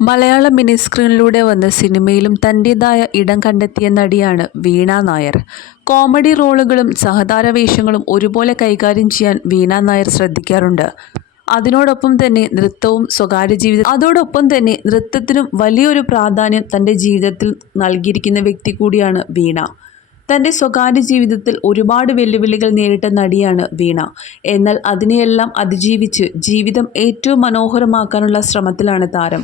മലയാള mini സ്ക്രീനിലൂടെ വന്ന് സിനിമയിലും തൻ്റേതായ ഇടം കണ്ടെത്തിയ നടിയാണ് വീണ നായർ. കോമഡി റോളുകളും സഹതാര വേഷങ്ങളും ഒരുപോലെ കൈകാര്യം ചെയ്യാൻ വീണ നായർ ശ്രദ്ധിക്കാറുണ്ട്. അതോടൊപ്പം തന്നെ നൃത്തത്തിനും വലിയൊരു പ്രാധാന്യം തൻ്റെ ജീവിതത്തിൽ നൽകിയിരിക്കുന്ന വ്യക്തി കൂടിയാണ് വീണ. തൻ്റെ സ്വകാര്യ ജീവിതത്തിൽ ഒരുപാട് വെല്ലുവിളികൾ നേരിട്ട നടിയാണ് വീണ. എന്നാൽ അതിനെയെല്ലാം അതിജീവിച്ച് ജീവിതം ഏറ്റവും മനോഹരമാക്കാനുള്ള ശ്രമത്തിലാണ് താരം.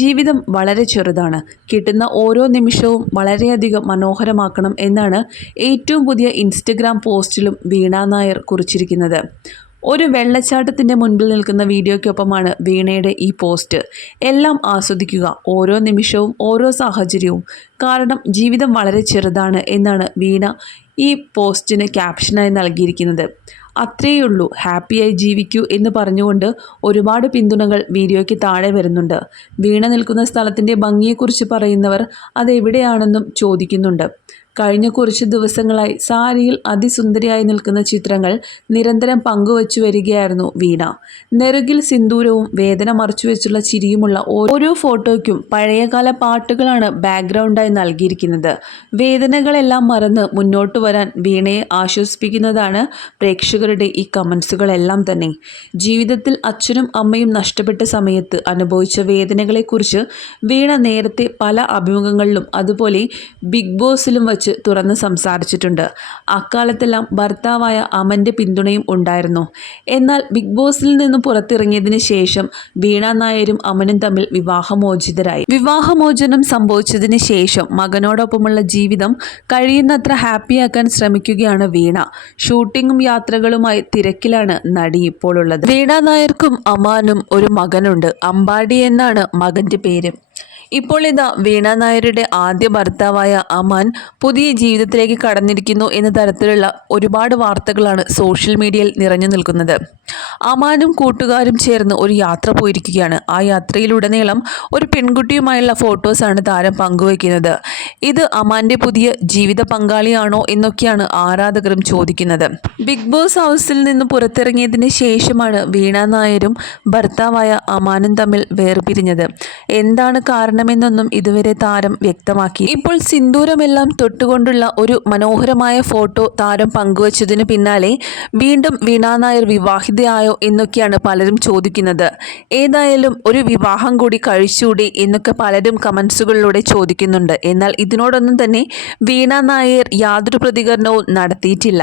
ജീവിതം വളരെ ചെറുതാണ്, കിട്ടുന്ന ഓരോ നിമിഷവും വളരെയധികം മനോഹരമാക്കണം എന്നാണ് ഏറ്റവും പുതിയ ഇൻസ്റ്റഗ്രാം പോസ്റ്റിലും വീണ നായർ കുറിച്ചിരിക്കുന്നത്. ഒരു വെള്ളച്ചാട്ടത്തിൻ്റെ മുൻപിൽ നിൽക്കുന്ന വീഡിയോയ്ക്കൊപ്പമാണ് വീണയുടെ ഈ പോസ്റ്റ്. എല്ലാം ആസ്വദിക്കുക, ഓരോ നിമിഷവും ഓരോ സാഹചര്യവും, കാരണം ജീവിതം വളരെ ചെറുതാണ് എന്നാണ് വീണ ഈ പോസ്റ്റിന് ക്യാപ്ഷനായി നൽകിയിരിക്കുന്നത്. അത്രയുള്ളൂ, ഹാപ്പിയായി ജീവിക്കൂ എന്ന് പറഞ്ഞുകൊണ്ട് ഒരുപാട് പിന്തുണകൾ വീഡിയോയ്ക്ക് താഴെ വരുന്നുണ്ട്. വീണ നിൽക്കുന്ന സ്ഥലത്തിൻ്റെ ഭംഗിയെക്കുറിച്ച് പറയുന്നവർ അതെവിടെയാണെന്നും ചോദിക്കുന്നുണ്ട്. കഴിഞ്ഞ കുറച്ച് ദിവസങ്ങളായി സാരിയിൽ അതിസുന്ദരിയായി നിൽക്കുന്ന ചിത്രങ്ങൾ നിരന്തരം പങ്കുവച്ചു വരികയായിരുന്നു വീണ. നെറുകിൽ സിന്ദൂരവും വേദന മറച്ചുവെച്ചുള്ള ചിരിയുമുള്ള ഓരോ ഫോട്ടോയ്ക്കും പഴയകാല പാട്ടുകളാണ് ബാക്ക്ഗ്രൗണ്ടായി നൽകിയിരിക്കുന്നത്. വേദനകളെല്ലാം മറന്ന് മുന്നോട്ട് വരാൻ വീണയെ ആശ്വസിപ്പിക്കുന്നതാണ് പ്രേക്ഷകരുടെ ഈ കമൻസുകളെല്ലാം തന്നെ. ജീവിതത്തിൽ അച്ഛനും അമ്മയും നഷ്ടപ്പെട്ട സമയത്ത് അനുഭവിച്ച വേദനകളെക്കുറിച്ച് വീണ നേരത്തെ പല അഭിമുഖങ്ങളിലും അതുപോലെ ബിഗ് ബോസിലും വച്ച് തുറന്ന് സംസാരിച്ചിട്ടുണ്ട്. അക്കാലത്തെല്ലാം ഭർത്താവായ അമൻ്റെ പിന്തുണയും ഉണ്ടായിരുന്നു. എന്നാൽ ബിഗ് ബോസിൽ നിന്നും പുറത്തിറങ്ങിയതിന് ശേഷം വീണ നായരും അമനും തമ്മിൽ വിവാഹമോചിതരായി. വിവാഹമോചനം സംഭവിച്ചതിന് ശേഷം മകനോടൊപ്പമുള്ള ജീവിതം കഴിയുന്നത്ര ഹാപ്പിയാക്കാൻ ശ്രമിക്കുകയാണ് വീണ. ഷൂട്ടിങ്ങും യാത്രകളുമായി തിരക്കിലാണ് നടി ഇപ്പോൾ ഉള്ളത്. വീണ നായർക്കും അമാനും ഒരു മകനുണ്ട്. അമ്പാടി എന്നാണ് മകൻ്റെ പേര്. ഇപ്പോൾ ഇതാ വീണ നായരുടെ ആദ്യ ഭർത്താവായ അമാൻ പുതിയ ജീവിതത്തിലേക്ക് കടന്നിരിക്കുന്നു എന്ന തരത്തിലുള്ള ഒരുപാട് വാർത്തകളാണ് സോഷ്യൽ മീഡിയയിൽ നിറഞ്ഞു നിൽക്കുന്നത്. അമാനും കൂട്ടുകാരും ചേർന്ന് ഒരു യാത്ര പോയിരിക്കുകയാണ്. ആ യാത്രയിലുടനീളം ഒരു പെൺകുട്ടിയുമായുള്ള ഫോട്ടോസാണ് താരം പങ്കുവയ്ക്കുന്നത്. ഇത് അമാൻ്റെ പുതിയ ജീവിത പങ്കാളിയാണോ എന്നൊക്കെയാണ് ആരാധകരും ചോദിക്കുന്നത്. ബിഗ് ബോസ് ഹൗസിൽ നിന്ന് പുറത്തിറങ്ങിയതിന് ശേഷമാണ് വീണ നായരും ഭർത്താവായ അമാനും തമ്മിൽ വേർപിരിഞ്ഞത്. എന്താണ് കാരണമെന്നൊന്നും ഇതുവരെ താരം വ്യക്തമാക്കി. ഇപ്പോൾ സിന്ദൂരമെല്ലാം തൊട്ടുകൊണ്ടുള്ള ഒരു മനോഹരമായ ഫോട്ടോ താരം പങ്കുവച്ചതിന് പിന്നാലെ വീണ്ടും വീണ നായർ വിവാഹിതയായോ എന്നൊക്കെയാണ് പലരും ചോദിക്കുന്നത്. ഏതായാലും ഒരു വിവാഹം കൂടി കഴിച്ചുകൂടി എന്നൊക്കെ പലരും കമൻസുകളിലൂടെ ചോദിക്കുന്നുണ്ട്. എന്നാൽ ഇതിനോടൊന്നും തന്നെ വീണ നായർ യാതൊരു പ്രതികരണവും നടത്തിയിട്ടില്ല.